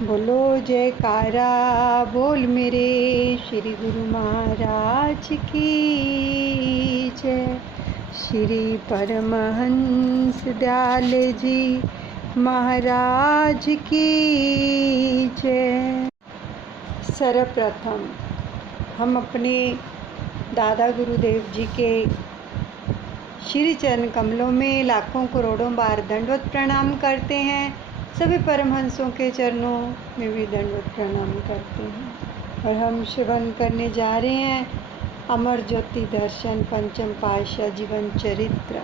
बोलो जयकारा बोल मेरे श्री गुरु महाराज की जय। श्री परमहंस दयाल जी महाराज की जय। सर्वप्रथम हम अपने दादा गुरुदेव जी के श्री चरण कमलों में लाखों करोड़ों बार दंडवत प्रणाम करते हैं। सभी परमहंसों के चरणों में भी दंडवत प्रणाम करते हैं। और हम श्रवण करने जा रहे हैं अमर ज्योति दर्शन पंचम पातशाह जीवन चरित्र।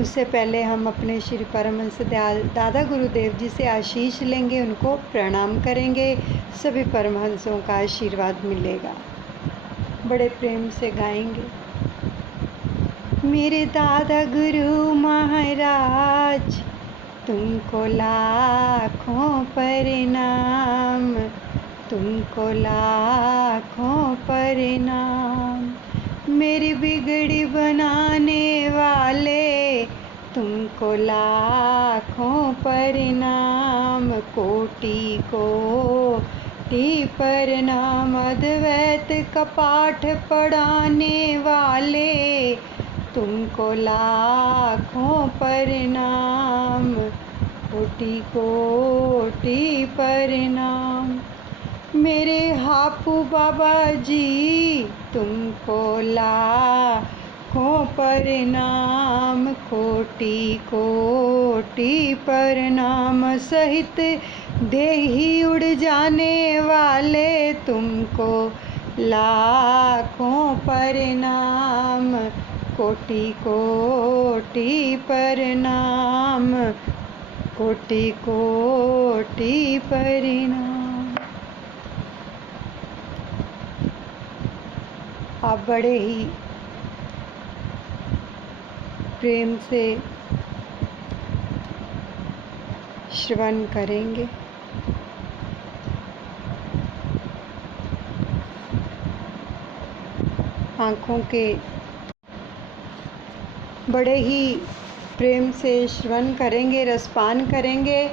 उससे पहले हम अपने श्री परमहंस दयाल दादा गुरुदेव जी से आशीष लेंगे, उनको प्रणाम करेंगे। सभी परमहंसों का आशीर्वाद मिलेगा। बड़े प्रेम से गाएंगे। मेरे दादा गुरु महाराज तुमको लाखों प्रणाम, तुमको लाखों प्रणाम। मेरी बिगड़ी बनाने वाले तुमको लाखों प्रणाम। कोटि कोटि प्रणाम। अद्वैत का पाठ पढ़ाने वाले तुमको लाखों प्रणाम। कोटि कोटि प्रणाम। मेरे हापू बाबा जी तुमको लाखों प्रणाम। कोटि कोटि प्रणाम। सहित देही उड़ जाने वाले तुमको लाखों प्रणाम। कोटि कोटि प्रणाम। कोटि कोटि प्रणाम। आप बड़े ही प्रेम से श्रवण करेंगे। आँखों के बड़े ही प्रेम से श्रवण करेंगे, रसपान करेंगे।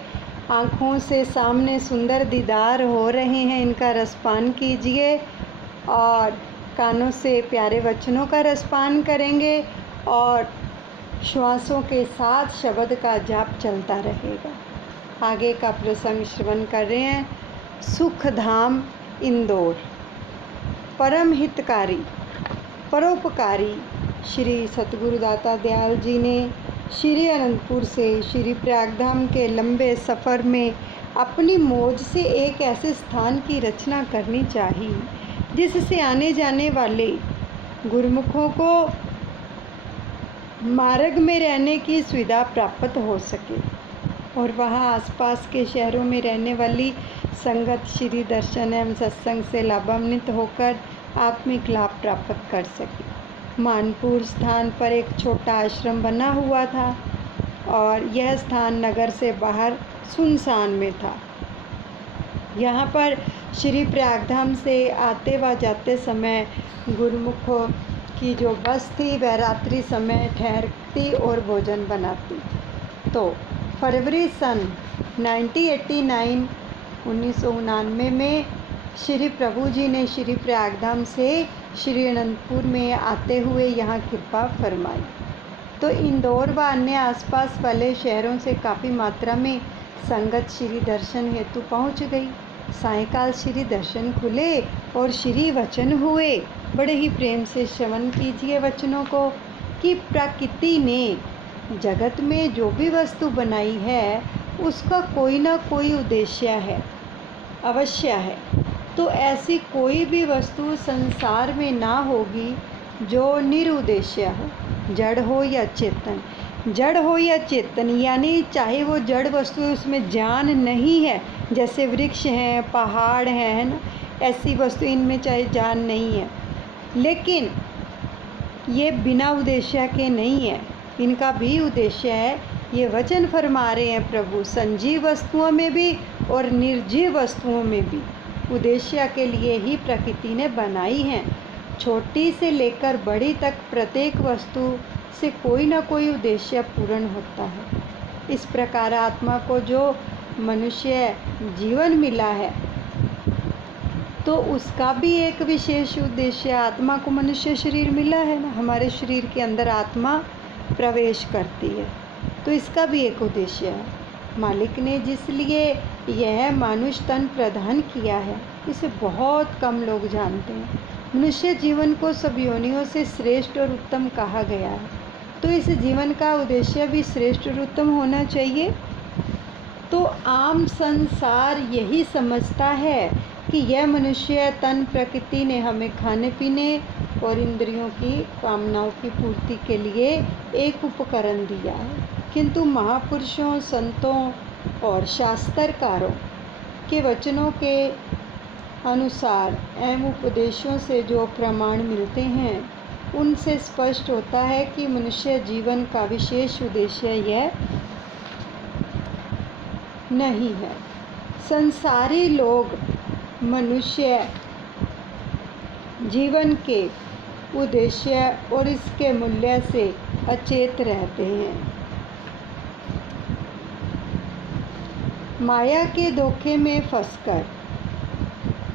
आँखों से सामने सुंदर दीदार हो रहे हैं, इनका रसपान कीजिए। और कानों से प्यारे वचनों का रसपान करेंगे और श्वासों के साथ शब्द का जाप चलता रहेगा। आगे का प्रसंग श्रवण कर रहे हैं। सुखधाम इंदौर। परम हितकारी परोपकारी श्री सतगुरु दाता दयाल जी ने श्री अनंतपुर से श्री प्रयागधाम के लंबे सफ़र में अपनी मौज से एक ऐसे स्थान की रचना करनी चाहिए जिससे आने जाने वाले गुरुमुखों को मार्ग में रहने की सुविधा प्राप्त हो सके और वहाँ आसपास के शहरों में रहने वाली संगत श्री दर्शन एवं सत्संग से लाभान्वित होकर आत्मिक लाभ प्राप्त कर सके। मानपुर स्थान पर एक छोटा आश्रम बना हुआ था और यह स्थान नगर से बाहर सुनसान में था। यहाँ पर श्री प्रयागधाम से आते व जाते समय गुरुमुखों की जो बस थी वह रात्रि समय ठहरती और भोजन बनाती। तो फरवरी सन 1999 में श्री प्रभु जी ने श्री प्रयागधाम से श्री अनंतपुर में आते हुए यहाँ कृपा फरमाई। तो इंदौर व अन्य आसपास वाले शहरों से काफ़ी मात्रा में संगत श्री दर्शन हेतु पहुँच गई। सायंकाल श्री दर्शन खुले और श्री वचन हुए। बड़े ही प्रेम से श्रवण कीजिए वचनों को कि प्रकृति ने जगत में जो भी वस्तु बनाई है उसका कोई ना कोई उद्देश्य है, अवश्य है। तो ऐसी कोई भी वस्तु संसार में ना होगी जो निरुद्देश्य हो, जड़ हो या चेतन। जड़ हो या चेतन यानी चाहे वो जड़ वस्तु उसमें जान नहीं है, जैसे वृक्ष हैं, पहाड़ हैं, है ना, ऐसी वस्तु इनमें चाहे जान नहीं है, लेकिन ये बिना उद्देश्य के नहीं है, इनका भी उद्देश्य है। ये वचन फरमा रहे हैं प्रभु, संजीव वस्तुओं में भी और निर्जीव वस्तुओं में भी उद्देश्य के लिए ही प्रकृति ने बनाई है। छोटी से लेकर बड़ी तक प्रत्येक वस्तु से कोई ना कोई उद्देश्य पूर्ण होता है। इस प्रकार आत्मा को जो मनुष्य जीवन मिला है तो उसका भी एक विशेष उद्देश्य, आत्मा को मनुष्य शरीर मिला है ना, हमारे शरीर के अंदर आत्मा प्रवेश करती है, तो इसका भी एक उद्देश्य है। मालिक ने जिस लिए यह मानुष तन प्रदान किया है इसे बहुत कम लोग जानते हैं। मनुष्य जीवन को सब योनियों से श्रेष्ठ और उत्तम कहा गया है, तो इस जीवन का उद्देश्य भी श्रेष्ठ और उत्तम होना चाहिए। तो आम संसार यही समझता है कि यह मनुष्य तन प्रकृति ने हमें खाने पीने और इंद्रियों की कामनाओं की पूर्ति के लिए एक उपकरण दिया है, किंतु महापुरुषों, संतों और शास्त्रकारों के वचनों के अनुसार एवं उपदेशों से जो प्रमाण मिलते हैं उनसे स्पष्ट होता है कि मनुष्य जीवन का विशेष उद्देश्य यह नहीं है। संसारी लोग मनुष्य जीवन के उद्देश्य और इसके मूल्य से अचेत रहते हैं। माया के धोखे में फंसकर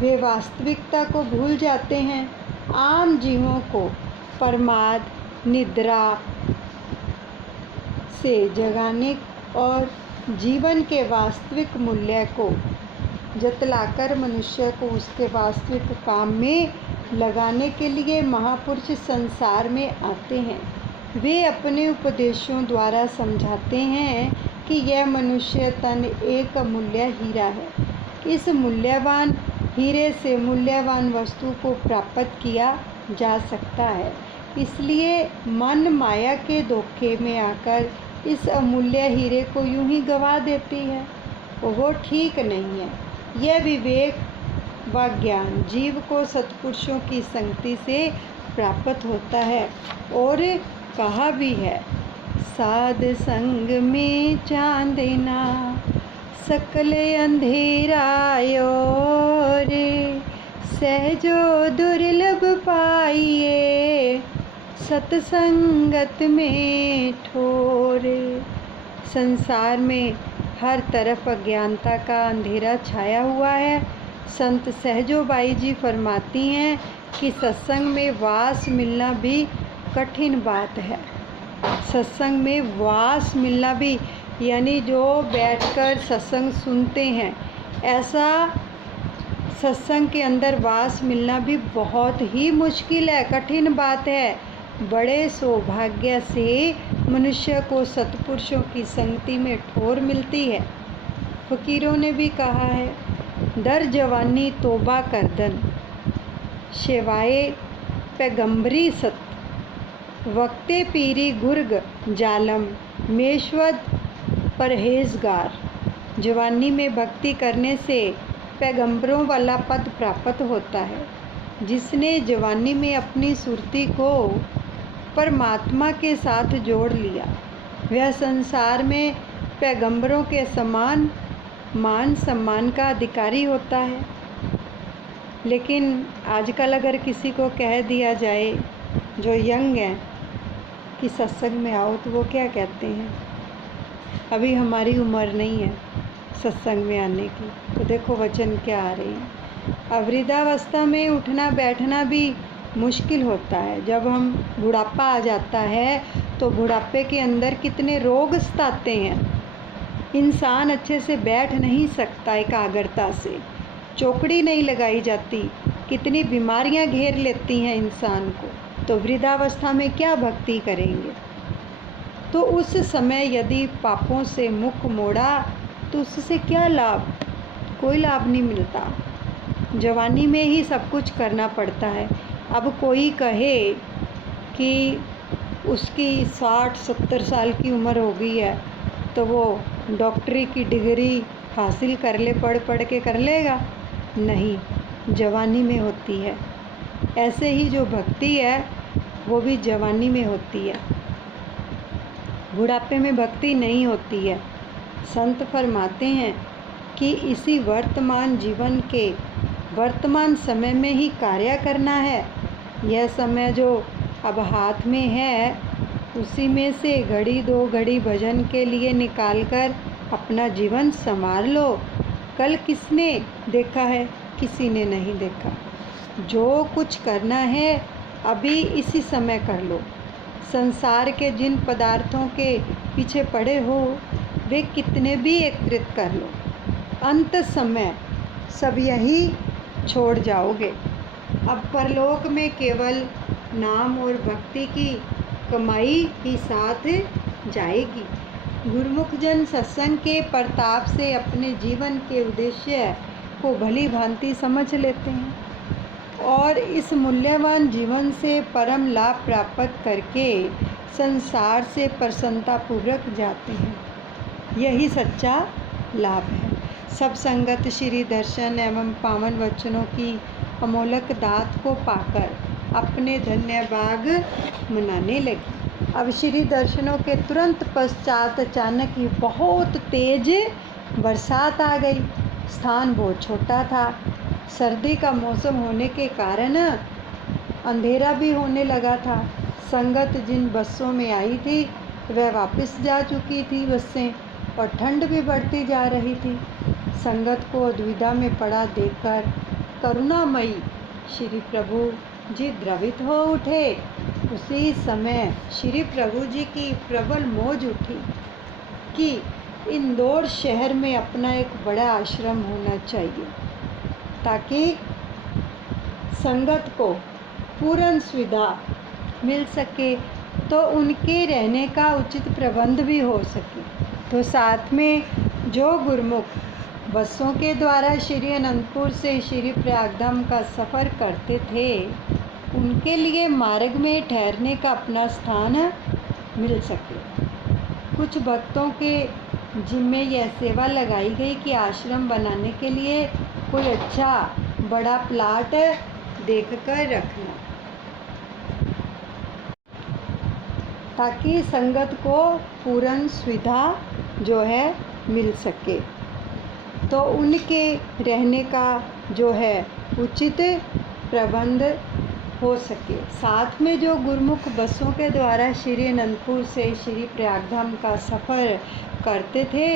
वे वास्तविकता को भूल जाते हैं। आम जीवों को प्रमाद, निद्रा से जगाने और जीवन के वास्तविक मूल्य को जतलाकर मनुष्य को उसके वास्तविक काम में लगाने के लिए महापुरुष संसार में आते हैं। वे अपने उपदेशों द्वारा समझाते हैं कि यह मनुष्य तन एक अमूल्य हीरा है। इस मूल्यवान हीरे से मूल्यवान वस्तु को प्राप्त किया जा सकता है, इसलिए मन माया के धोखे में आकर इस अमूल्य हीरे को यूं ही गंवा देती है, वो ठीक नहीं है। यह विवेक व ज्ञान जीव को सत्पुरुषों की संगति से प्राप्त होता है। और कहा भी है, साध संग में चांदना सकल अंधेरायो रे, सहजो दुर्लभ पाइए सत्संगत में ठोरे। संसार में हर तरफ अज्ञानता का अंधेरा छाया हुआ है। संत सहजोबाई जी फरमाती हैं कि सत्संग में वास मिलना भी कठिन बात है। सत्संग में वास मिलना भी, यानी जो बैठकर सत्संग सुनते हैं, ऐसा सत्संग के अंदर वास मिलना भी बहुत ही मुश्किल है, कठिन बात है। बड़े सौभाग्य से मनुष्य को सत्पुरुषों की संगति में ठोर मिलती है। फकीरों ने भी कहा है, दर जवानी तोबा करदन शेवाए पैगंबरी सत, वक्ते पीरी गुर्ग जालम मेश्वद परहेजगार। जवानी में भक्ति करने से पैगंबरों वाला पद प्राप्त होता है। जिसने जवानी में अपनी सुरती को परमात्मा के साथ जोड़ लिया, वह संसार में पैगंबरों के समान मान सम्मान का अधिकारी होता है। लेकिन आजकल अगर किसी को कह दिया जाए जो यंग है कि सत्संग में आओ, तो वो क्या कहते हैं, अभी हमारी उम्र नहीं है सत्संग में आने की। तो देखो वचन क्या आ रहे हैं। अब वृद्धावस्था में उठना बैठना भी मुश्किल होता है। जब हम बुढ़ापा आ जाता है तो बुढ़ापे के अंदर कितने रोग सताते हैं। इंसान अच्छे से बैठ नहीं सकता एकाग्रता से, चौकड़ी नहीं लगाई जाती, कितनी बीमारियां घेर लेती हैं इंसान को। तो वृद्धावस्था में क्या भक्ति करेंगे। तो उस समय यदि पापों से मुख मोड़ा तो उससे क्या लाभ, कोई लाभ नहीं मिलता। जवानी में ही सब कुछ करना पड़ता है। अब कोई कहे कि उसकी 60-70 साल की उम्र हो गई है तो वो डॉक्टरी की डिग्री हासिल कर ले, पढ़ के कर लेगा, नहीं, जवानी में होती है। ऐसे ही जो भक्ति है वो भी जवानी में होती है, बुढ़ापे में भक्ति नहीं होती है। संत फरमाते हैं कि इसी वर्तमान जीवन के वर्तमान समय में ही कार्य करना है। यह समय जो अब हाथ में है उसी में से घड़ी दो घड़ी भजन के लिए निकालकर अपना जीवन संवार लो। कल किसने देखा है? किसी ने नहीं देखा। जो कुछ करना है अभी इसी समय कर लो। संसार के जिन पदार्थों के पीछे पड़े हो वे कितने भी एकत्रित कर लो, अंत समय सब यही छोड़ जाओगे। अब परलोक में केवल नाम और भक्ति की कमाई ही साथ जाएगी। गुरुमुख जन सत्संग के प्रताप से अपने जीवन के उद्देश्य को भली भांति समझ लेते हैं और इस मूल्यवान जीवन से परम लाभ प्राप्त करके संसार से प्रसन्नतापूर्वक जाते हैं। यही सच्चा लाभ है। सब संगत श्री दर्शन एवं पावन वचनों की अमोलक दात को पाकर अपने धन्य भाग मनाने लगी। अब श्री दर्शनों के तुरंत पश्चात अचानक ही बहुत तेज बरसात आ गई। स्थान बहुत छोटा था। सर्दी का मौसम होने के कारण अंधेरा भी होने लगा था। संगत जिन बसों में आई थी वह वापस जा चुकी थी बसें, और ठंड भी बढ़ती जा रही थी। संगत को दुविधा में पड़ा देखकर करुणामयी श्री प्रभु जी द्रवित हो उठे। उसी समय श्री प्रभु जी की प्रबल मौज उठी कि इंदौर शहर में अपना एक बड़ा आश्रम होना चाहिए ताकि संगत को पूर्ण सुविधा मिल सके, तो उनके रहने का उचित प्रबंध भी हो सके। तो साथ में जो गुरुमुख बसों के द्वारा श्री अनंतपुर से श्री प्रयागधाम का सफ़र करते थे उनके लिए मार्ग में ठहरने का अपना स्थान मिल सके। कुछ भक्तों के जिम्मे यह सेवा लगाई गई कि आश्रम बनाने के लिए कोई अच्छा बड़ा प्लाट देखकर रखना ताकि संगत को पूर्ण सुविधा जो है मिल सके, तो उनके रहने का जो है उचित प्रबंध हो सके। साथ में जो गुरुमुख बसों के द्वारा श्री अनंतपुर से श्री प्रयागधाम का सफ़र करते थे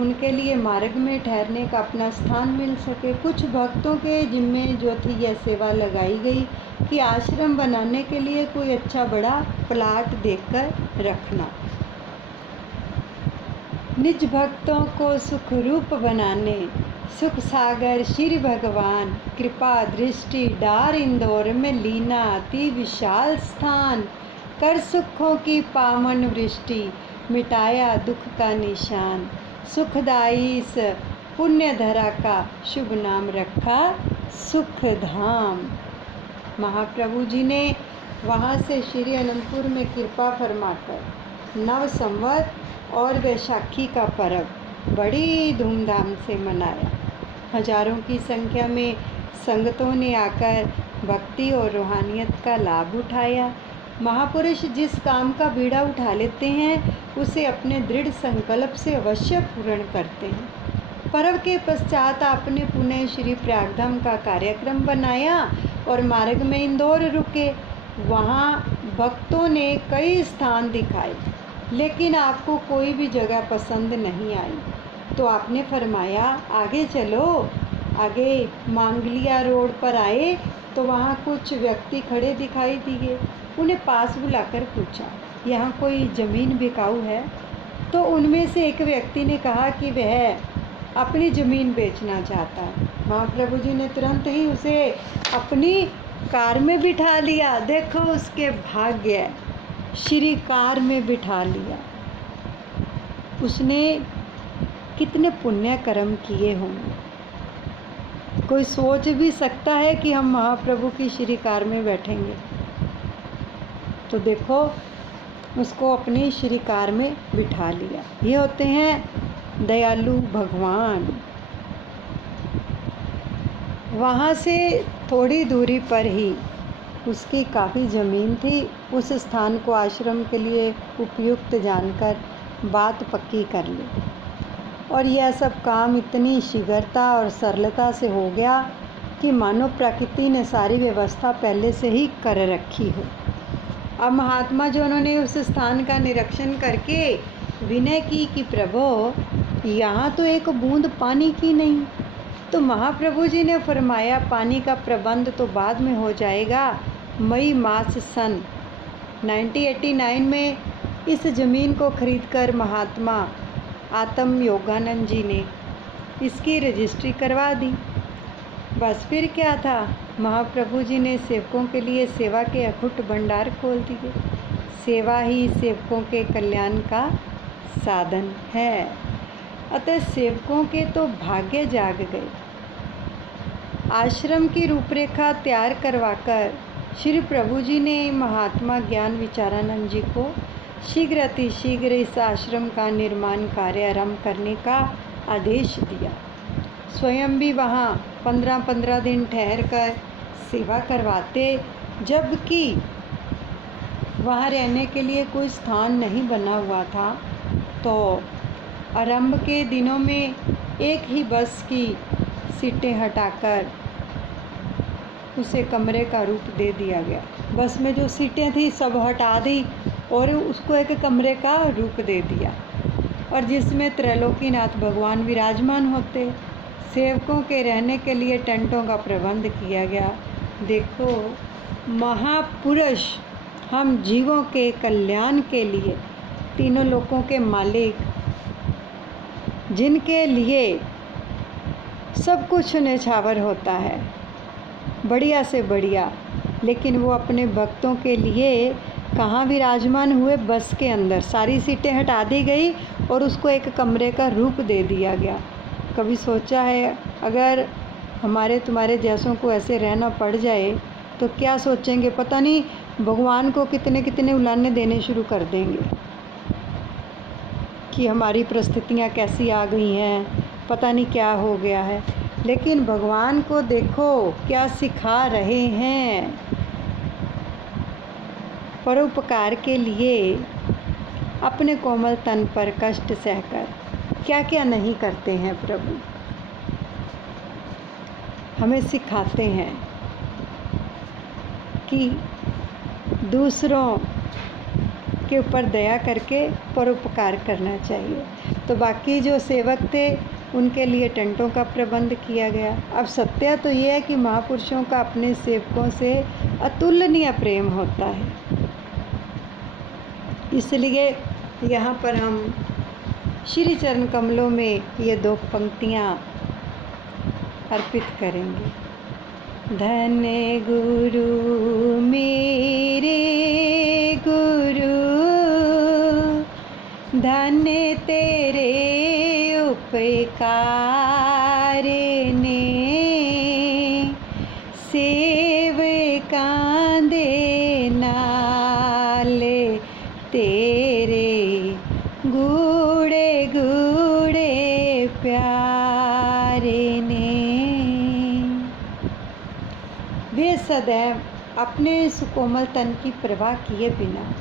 उनके लिए मार्ग में ठहरने का अपना स्थान मिल सके। कुछ भक्तों के जिम्मे जो थी यह सेवा लगाई गई कि आश्रम बनाने के लिए कोई अच्छा बड़ा प्लाट देखकर रखना। निज भक्तों को सुख रूप बनाने सुख सागर श्री भगवान कृपा दृष्टि डार इंदौर में लीना अति विशाल स्थान कर सुखों की पावन वृष्टि मिटाया दुख का निशान सुखदायी इस पुण्य धरा का शुभ नाम रखा सुख धाम। महाप्रभु जी ने वहाँ से श्री अनंतपुर में कृपा फरमाकर नव संवत और वैशाखी का पर्व बड़ी धूमधाम से मनाया। हजारों की संख्या में संगतों ने आकर भक्ति और रूहानियत का लाभ उठाया। महापुरुष जिस काम का बीड़ा उठा लेते हैं उसे अपने दृढ़ संकल्प से अवश्य पूर्ण करते हैं। पर्व के पश्चात आपने पुनः श्री प्रयागधाम का कार्यक्रम बनाया और मार्ग में इंदौर रुके। वहाँ भक्तों ने कई स्थान दिखाए लेकिन आपको कोई भी जगह पसंद नहीं आई, तो आपने फरमाया आगे चलो। आगे मांगलिया रोड पर आए तो वहाँ कुछ व्यक्ति खड़े दिखाई दिए। उन्हें पास बुलाकर पूछा यहाँ कोई ज़मीन बिकाऊ है? तो उनमें से एक व्यक्ति ने कहा कि वह अपनी ज़मीन बेचना चाहता है। महाप्रभु जी ने तुरंत ही उसे अपनी कार में बिठा लिया। देखो उसके भाग्य, श्री कार में बिठा लिया। उसने कितने पुण्य कर्म किए होंगे। कोई सोच भी सकता है कि हम महाप्रभु की श्री कार में बैठेंगे? तो देखो उसको अपनी श्री कार में बिठा लिया। ये होते हैं दयालु भगवान। वहाँ से थोड़ी दूरी पर ही उसकी काफ़ी ज़मीन थी। उस स्थान को आश्रम के लिए उपयुक्त जानकर बात पक्की कर ली और यह सब काम इतनी शीघ्रता और सरलता से हो गया कि मानो प्रकृति ने सारी व्यवस्था पहले से ही कर रखी हो। अब महात्मा जो उन्होंने उस स्थान का निरीक्षण करके विनय की कि प्रभु यहाँ तो एक बूंद पानी की नहीं। तो महाप्रभु जी ने फरमाया पानी का प्रबंध तो बाद में हो जाएगा। मई मास सन 1989 में इस ज़मीन को खरीदकर महात्मा आत्म योगानंद जी ने इसकी रजिस्ट्री करवा दी। बस फिर क्या था, महाप्रभु जी ने सेवकों के लिए सेवा के अखुट भंडार खोल दिए। सेवा ही सेवकों के कल्याण का साधन है। अतः सेवकों के तो भाग्य जाग गए। आश्रम की रूपरेखा तैयार करवाकर श्री प्रभु जी ने महात्मा ज्ञान विचारानंद जी को शीघ्र अतिशीघ्र इस आश्रम का निर्माण कार्य आरंभ करने का आदेश दिया। स्वयं भी वहाँ 15-15 दिन ठहर कर सेवा करवाते, जबकि वहाँ रहने के लिए कोई स्थान नहीं बना हुआ था। तो आरंभ के दिनों में एक ही बस की सीटें हटाकर उसे कमरे का रूप दे दिया गया। बस में जो सीटें थी सब हटा दी और उसको एक कमरे का रूप दे दिया, और जिसमें त्रैलोकीनाथ भगवान विराजमान होते। सेवकों के रहने के लिए टेंटों का प्रबंध किया गया। देखो, महापुरुष हम जीवों के कल्याण के लिए, तीनों लोकों के मालिक, जिनके लिए सब कुछ न्यौछावर होता है, बढ़िया से बढ़िया, लेकिन वो अपने भक्तों के लिए कहाँ विराजमान हुए? बस के अंदर। सारी सीटें हटा दी गई और उसको एक कमरे का रूप दे दिया गया। कभी सोचा है अगर हमारे तुम्हारे जैसों को ऐसे रहना पड़ जाए तो क्या सोचेंगे? पता नहीं भगवान को कितने कितने उलाने देने शुरू कर देंगे कि हमारी परिस्थितियाँ कैसी आ गई हैं, पता नहीं क्या हो गया है। लेकिन भगवान को देखो क्या सिखा रहे हैं। परोपकार के लिए अपने कोमल तन पर कष्ट सहकर क्या क्या नहीं करते हैं प्रभु। हमें सिखाते हैं कि दूसरों के ऊपर दया करके परोपकार करना चाहिए। तो बाकी जो सेवक थे उनके लिए टेंटों का प्रबंध किया गया। अब सत्य तो ये है कि महापुरुषों का अपने सेवकों से अतुलनीय प्रेम होता है। इसलिए यहाँ पर हम श्री चरण कमलों में ये 2 पंक्तियाँ अर्पित करेंगे। धन्य गुरु मेरे गुरु, धन्य तेरे उपकार ने, सेवकां दे नाल तेरे गूढ़े गूढ़े प्यारे ने। वे सदैव अपने सुकोमल तन की परवाह किए बिना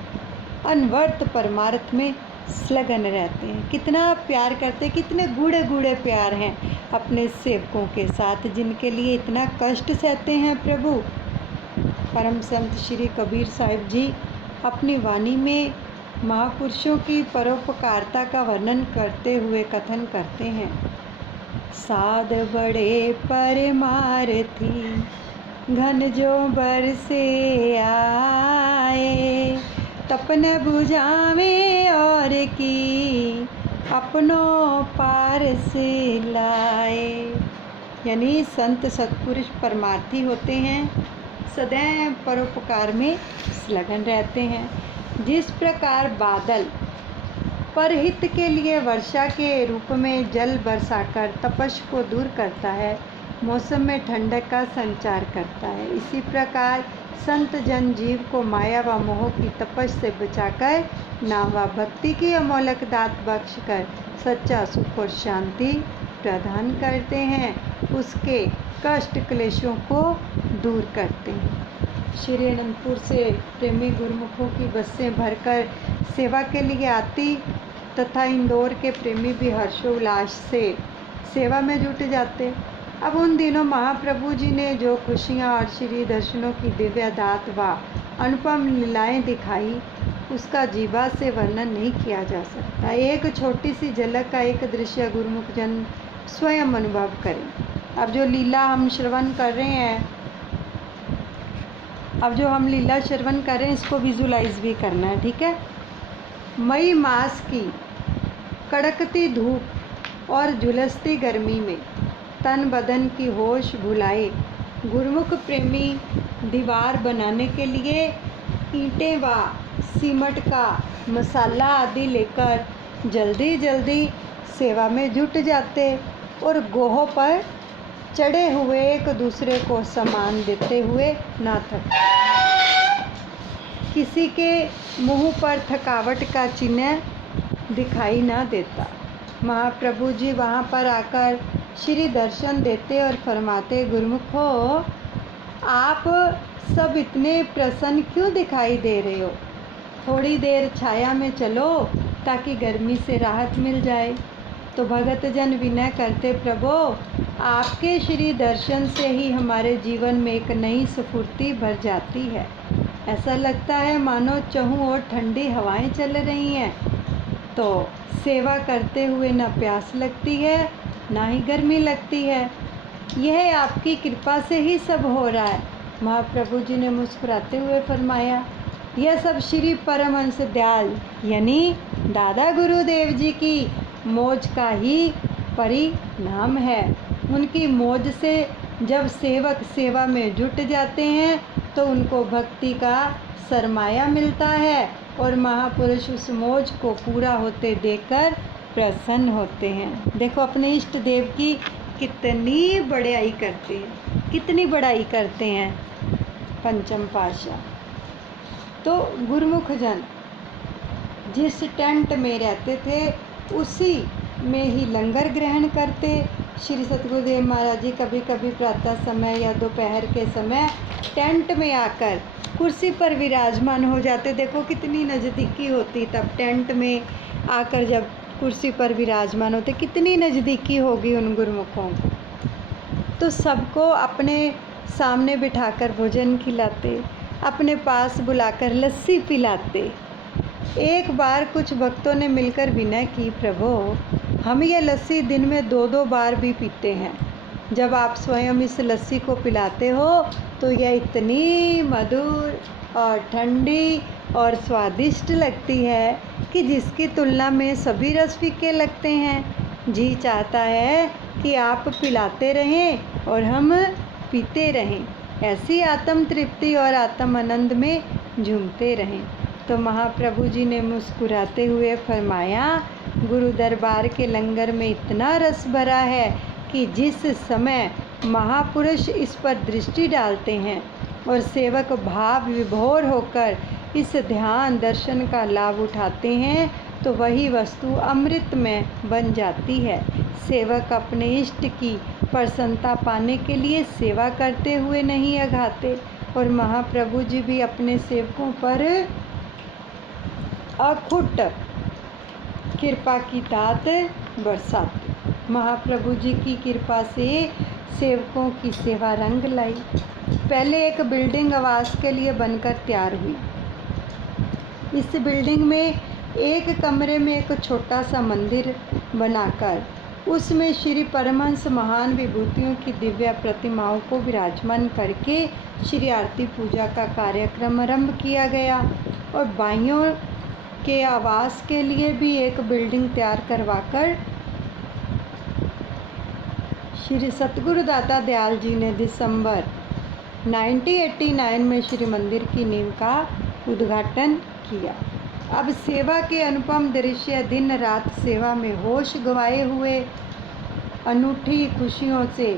अनवर्त परमार्थ में संलग्न रहते हैं। कितना प्यार करते, कितने गूढ़े गूढ़े प्यार हैं अपने सेवकों के साथ, जिनके लिए इतना कष्ट सहते हैं प्रभु। परम संत श्री कबीर साहिब जी अपनी वाणी में महापुरुषों की परोपकारिता का वर्णन करते हुए कथन करते हैं। साध बड़े परमार्थी घन जो बरसे आए, तपन बुझावे और की अपनों पारस लाए। यानी संत सत्पुरुष परमार्थी होते हैं, सदैव परोपकार में संलग्न रहते हैं। जिस प्रकार बादल परहित के लिए वर्षा के रूप में जल बरसाकर तपश को दूर करता है, मौसम में ठंडक का संचार करता है, इसी प्रकार संत जन जीव को माया व मोह की तपश से बचाकर नाम व भक्ति की अमोलक दात बख्शकर सच्चा सुख और शांति प्रदान करते हैं, उसके कष्ट क्लेशों को दूर करते हैं। श्री अनंतपुर से प्रेमी गुरुमुखों की बसें भरकर सेवा के लिए आती तथा इंदौर के प्रेमी भी हर्षोल्लास से सेवा में जुट जाते। अब उन दिनों महाप्रभु जी ने जो खुशियाँ और श्री दर्शनों की दिव्य दात व अनुपम लीलाएँ दिखाई, उसका जीवा से वर्णन नहीं किया जा सकता। एक छोटी सी झलक का एक दृश्य गुरुमुख जन स्वयं अनुभव करें। अब जो लीला हम श्रवण कर रहे हैं, इसको विजुलाइज भी करना है, ठीक है। मई मास की कड़कती धूप और झुलसती गर्मी में तन बदन की होश भुलाए गुरुमुख प्रेमी दीवार बनाने के लिए ईंटें व सीमेंट का मसाला आदि लेकर जल्दी जल्दी सेवा में जुट जाते और गोह पर चढ़े हुए एक दूसरे को सम्मान देते हुए ना थकते। किसी के मुंह पर थकावट का चिन्ह दिखाई ना देता। महाप्रभु जी वहाँ पर आकर श्री दर्शन देते और फरमाते, गुरुमुख हो, आप सब इतने प्रसन्न क्यों दिखाई दे रहे हो? थोड़ी देर छाया में चलो ताकि गर्मी से राहत मिल जाए। तो भगत जन विनय करते, प्रभु आपके श्री दर्शन से ही हमारे जीवन में एक नई स्फूर्ति भर जाती है। ऐसा लगता है मानो चहुं ओर ठंडी हवाएं चल रही हैं। तो सेवा करते हुए न प्यास लगती है ना ही गर्मी लगती है। यह आपकी कृपा से ही सब हो रहा है। महाप्रभु जी ने मुस्कुराते हुए फरमाया, यह सब श्री परमहंस दयाल यानी दादा गुरुदेव जी की मौज का ही परिणाम है। उनकी मौज से जब सेवक सेवा में जुट जाते हैं तो उनको भक्ति का सरमाया मिलता है और महापुरुष उस मौज को पूरा होते देखकर प्रसन्न होते हैं। देखो अपने इष्ट देव की कितनी बड़ाई करते हैं, कितनी बड़ाई करते हैं पंचम पातशाह। तो गुरुमुख जन जिस टेंट में रहते थे उसी में ही लंगर ग्रहण करते। श्री सतगुरुदेव महाराज जी कभी कभी प्रातः समय या दोपहर के समय टेंट में आकर कुर्सी पर विराजमान हो जाते। देखो कितनी नज़दीकी होती तब टेंट में आकर जब कुर्सी पर विराजमान होते, कितनी नज़दीकी होगी उन गुरुमुखों को। तो सबको अपने सामने बिठाकर भोजन खिलाते, अपने पास बुलाकर लस्सी पिलाते। एक बार कुछ भक्तों ने मिलकर विनय की, प्रभु हम ये लस्सी दिन में 2-2 बार भी पीते हैं। जब आप स्वयं इस लस्सी को पिलाते हो तो यह इतनी मधुर और ठंडी और स्वादिष्ट लगती है कि जिसकी तुलना में सभी रस फीके लगते हैं। जी चाहता है कि आप पिलाते रहें और हम पीते रहें, ऐसी आत्म तृप्ति और आत्म आनंद में झूमते रहें। तो महाप्रभु जी ने मुस्कुराते हुए फरमाया, गुरु दरबार के लंगर में इतना रस भरा है कि जिस समय महापुरुष इस पर दृष्टि डालते हैं और सेवक भाव विभोर होकर इस ध्यान दर्शन का लाभ उठाते हैं तो वही वस्तु अमृत में बन जाती है। सेवक अपने इष्ट की प्रसन्नता पाने के लिए सेवा करते हुए नहीं अघाते और महाप्रभु जी भी अपने सेवकों पर अखुट कृपा की दात बरसाते। महाप्रभु जी की कृपा से सेवकों की सेवा रंग लाई। पहले एक बिल्डिंग आवास के लिए बनकर तैयार हुई। इस बिल्डिंग में एक कमरे में एक छोटा सा मंदिर बनाकर उसमें श्री परमहंस महान विभूतियों की दिव्य प्रतिमाओं को विराजमान करके श्री आरती पूजा का कार्यक्रम आरंभ किया गया और भाइयों के आवास के लिए भी एक बिल्डिंग तैयार करवाकर श्री सतगुरु दाता दयाल जी ने दिसंबर 1989 में श्री मंदिर की नींव का उद्घाटन किया। अब सेवा के अनुपम दृश्य, दिन रात सेवा में होश गंवाए हुए अनूठी खुशियों से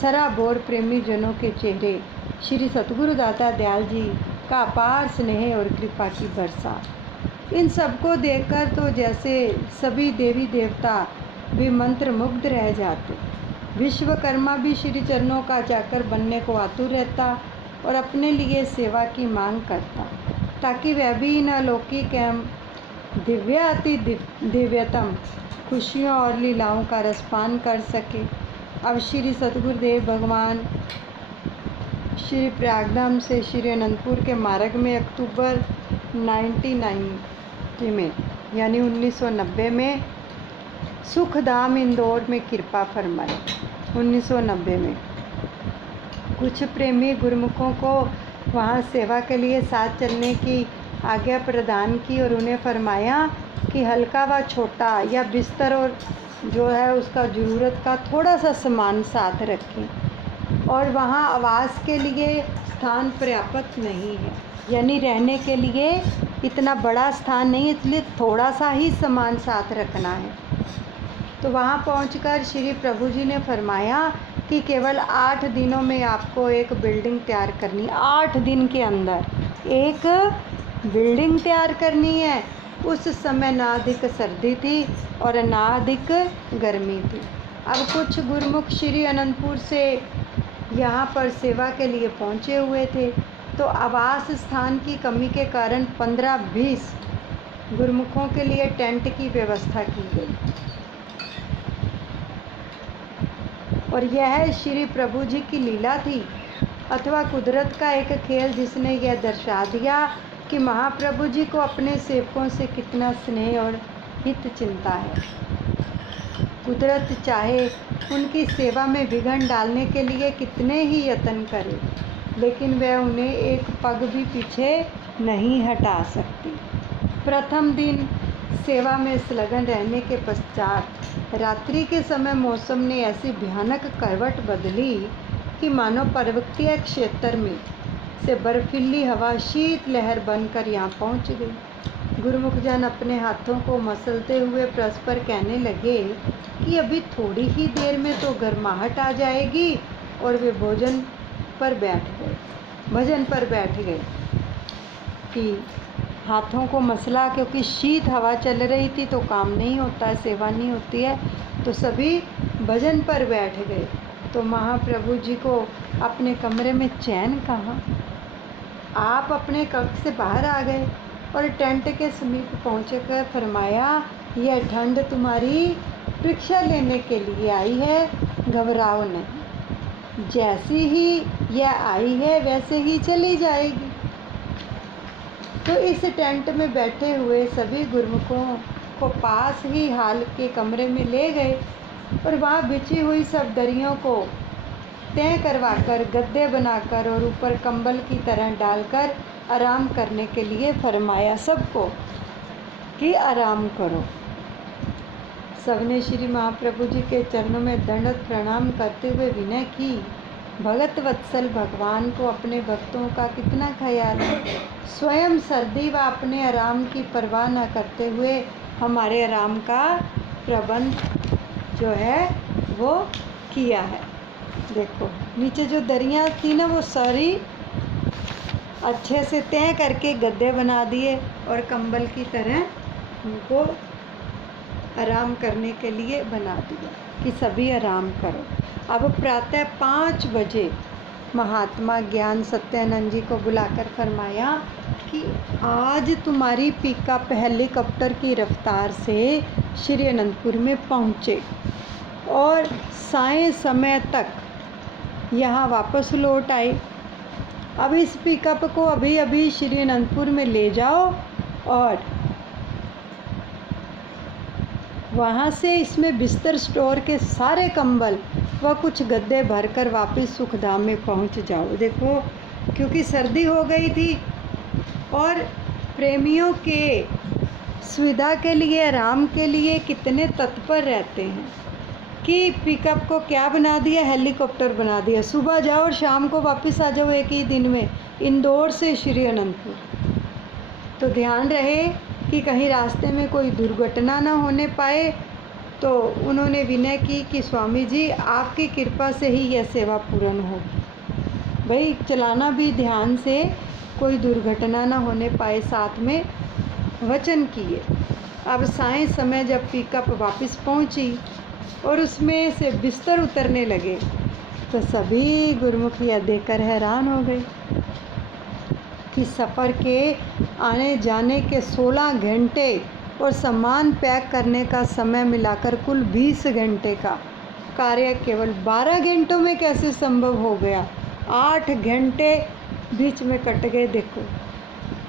सराबोर प्रेमी जनों के चेहरे श्री सतगुरु दाता दयाल जी का अपार स्नेह और कृपा की बरसात। इन सबको देखकर तो जैसे सभी देवी देवता भी मंत्र मुग्ध रह जाते। विश्वकर्मा भी श्री चरणों का जाकर बनने को आतुर रहता और अपने लिए सेवा की मांग करता ताकि वह भी इन अलौकिक एवं दिव्याति दिव्यतम खुशियों और लीलाओं का रसपान कर सके। अब श्री सतगुरुदेव भगवान श्री प्रयागधाम से श्री अनंतपुर के मार्ग में अक्टूबर 1990 में यानी 1990 में सुखधाम इंदौर में कृपा फरमाई। 1990 में कुछ प्रेमी गुरुमुखों को वहाँ सेवा के लिए साथ चलने की आज्ञा प्रदान की और उन्हें फरमाया कि हल्का व छोटा या बिस्तर और जो है उसका ज़रूरत का थोड़ा सा सामान साथ रखें और वहाँ आवास के लिए स्थान पर्याप्त नहीं है, यानी रहने के लिए इतना बड़ा स्थान नहीं, इसलिए थोड़ा सा ही सामान साथ रखना है। तो वहाँ पहुंचकर श्री प्रभु जी ने फरमाया कि केवल 8 दिनों में आपको एक बिल्डिंग तैयार करनी, 8 दिन के अंदर एक बिल्डिंग तैयार करनी है। उस समय ना अधिक सर्दी थी और ना अधिक गर्मी थी। अब कुछ गुरुमुख श्री अनंतपुर से यहाँ पर सेवा के लिए पहुँचे हुए थे, तो आवास स्थान की कमी के कारण 15-20 गुरुमुखों के लिए टेंट की व्यवस्था की गई। और यह श्री प्रभु जी की लीला थी अथवा कुदरत का एक खेल, जिसने यह दर्शा दिया कि महाप्रभु जी को अपने सेवकों से कितना स्नेह और हित चिंता है। कुदरत चाहे उनकी सेवा में विघ्न डालने के लिए कितने ही यत्न करे, लेकिन वह उन्हें एक पग भी पीछे नहीं हटा सकती। प्रथम दिन सेवा में संलग्न रहने के पश्चात रात्रि के समय मौसम ने ऐसी भयानक करवट बदली कि मानो पर्वतीय क्षेत्र में से बर्फीली हवा शीत लहर बनकर यहाँ पहुँच गई। गुरुमुख जन अपने हाथों को मसलते हुए परस्पर कहने लगे कि अभी थोड़ी ही देर में तो गर्माहट आ जाएगी, और वे भजन पर बैठ गए कि हाथों को मसला, क्योंकि शीत हवा चल रही थी तो काम नहीं होता है, सेवा नहीं होती है, तो सभी भजन पर बैठ गए। तो महाप्रभु जी को अपने कमरे में चैन कहाँ। आप अपने कक्ष से बाहर आ गए और टेंट के समीप पहुँचे कर फरमाया, यह ठंड तुम्हारी परीक्षा लेने के लिए आई है, घबराओ नहीं। जैसी ही यह आई है वैसे ही चली जाएगी। तो इस टेंट में बैठे हुए सभी गुरुमुखों को पास ही हाल के कमरे में ले गए और वहाँ बिछी हुई सब दरियों को तय करवाकर गद्दे बनाकर और ऊपर कंबल की तरह डालकर आराम करने के लिए फरमाया सबको कि आराम करो। सबने श्री महाप्रभु जी के चरणों में दंडवत प्रणाम करते हुए विनय की, भगत वत्सल भगवान को अपने भक्तों का कितना ख्याल है। स्वयं सर्दी व अपने आराम की परवाह न करते हुए हमारे आराम का प्रबंध जो है वो किया है। देखो नीचे जो दरियाँ थी ना, वो सारी अच्छे से तय करके गद्दे बना दिए और कंबल की तरह उनको आराम करने के लिए बना दिया कि सभी आराम करो। अब प्रातः 5 बजे महात्मा ज्ञान सत्यानंद जी को बुलाकर फरमाया कि आज तुम्हारी पिकअप हेलीकॉप्टर की रफ्तार से श्री अनंतपुर में पहुँचे और साय समय तक यहाँ वापस लौट आए। अब इस पिकअप को अभी अभी श्री अनंतपुर में ले जाओ और वहाँ से इसमें बिस्तर स्टोर के सारे कंबल व कुछ गद्दे भरकर वापस सुखधाम में पहुँच जाओ। देखो क्योंकि सर्दी हो गई थी और प्रेमियों के सुविधा के लिए, आराम के लिए कितने तत्पर रहते हैं कि पिकअप को क्या बना दिया, हेलीकॉप्टर बना दिया। सुबह जाओ और शाम को वापस आ जाओ एक ही दिन में, इंदौर से श्री अनंतपुर। तो ध्यान रहे कि कहीं रास्ते में कोई दुर्घटना ना होने पाए। तो उन्होंने विनय की कि स्वामी जी आपकी कृपा से ही यह सेवा पूर्ण होगी। भाई चलाना भी ध्यान से, कोई दुर्घटना ना होने पाए, साथ में वचन किए। अब साय समय जब पिकअप वापस पहुंची और उसमें से बिस्तर उतरने लगे तो सभी गुरुमुख यह देखकर हैरान हो गए कि सफ़र के आने जाने के 16 घंटे और सामान पैक करने का समय मिलाकर कुल 20 घंटे का कार्य केवल 12 घंटों में कैसे संभव हो गया। 8 घंटे बीच में कट गए। देखो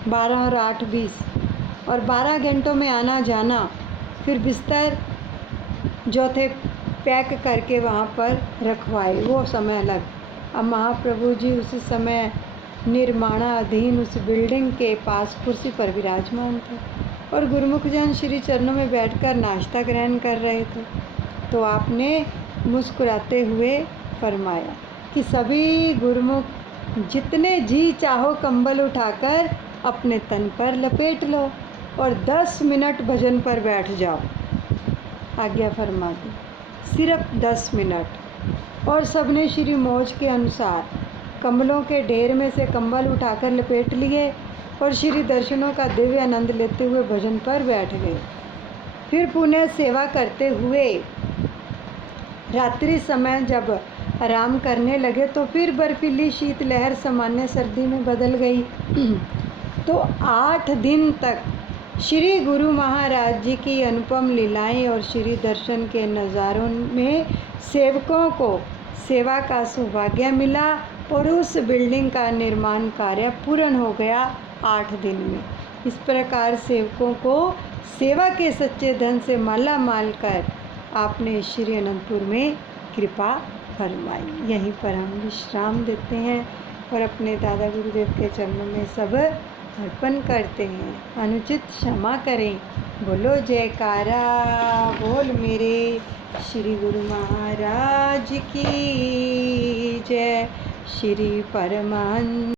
12 और 8 20 और 12 घंटों में आना जाना, फिर बिस्तर जो थे पैक करके वहाँ पर रखवाए, वो समय अलग। अब महाप्रभु जी उसी समय निर्माणाधीन उस बिल्डिंग के पास कुर्सी पर विराजमान थे और गुरुमुख जन श्री चरणों में बैठकर नाश्ता ग्रहण कर रहे थे। तो आपने मुस्कुराते हुए फरमाया कि सभी गुरुमुख जितने जी चाहो कंबल उठाकर अपने तन पर लपेट लो और 10 मिनट भजन पर बैठ जाओ। आज्ञा फरमा दी, सिर्फ 10 मिनट। और सबने श्री मौज के अनुसार कंबलों के ढेर में से कंबल उठाकर लपेट लिए और श्री दर्शनों का दिव्य आनंद लेते हुए भजन पर बैठ गए। फिर पुनः सेवा करते हुए रात्रि समय जब आराम करने लगे तो फिर बर्फीली शीतलहर सामान्य सर्दी में बदल गई। तो 8 दिन तक श्री गुरु महाराज जी की अनुपम लीलाएं और श्री दर्शन के नज़ारों में सेवकों को सेवा का सौभाग्य मिला और उस बिल्डिंग का निर्माण कार्य पूर्ण हो गया 8 दिन में। इस प्रकार सेवकों को सेवा के सच्चे धन से माला माल कर आपने श्री अनंतपुर में कृपा फरमाई। यहीं पर हम विश्राम देते हैं और अपने दादा गुरुदेव के चरणों में सब अर्पण करते हैं। अनुचित क्षमा करें। बोलो जयकारा बोल मेरे श्री गुरु महाराज की जय। श्री परमानंद